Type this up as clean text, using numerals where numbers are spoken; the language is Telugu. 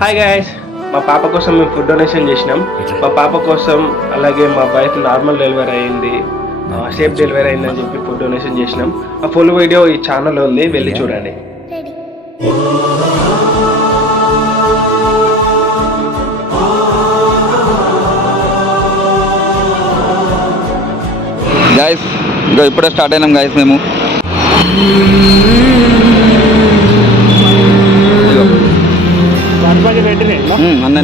హాయ్ గాయస్, మా పాప కోసం మేము ఫుడ్ డొనేషన్ చేసినాం. మా పాప కోసం అలాగే మా వైఫ్ నార్మల్ డెలివరీ అయింది, సేఫ్ డెలివరీ అయిందని చెప్పి ఫుడ్ డొనేషన్ చేసినాం. ఆ ఫుల్ వీడియో ఈ ఛానల్లో ఉంది, వెళ్ళి చూడండి. గాయస్ ఇంకా ఇప్పుడే స్టార్ట్ అయినాం గాయస్ మేము. అన్నీ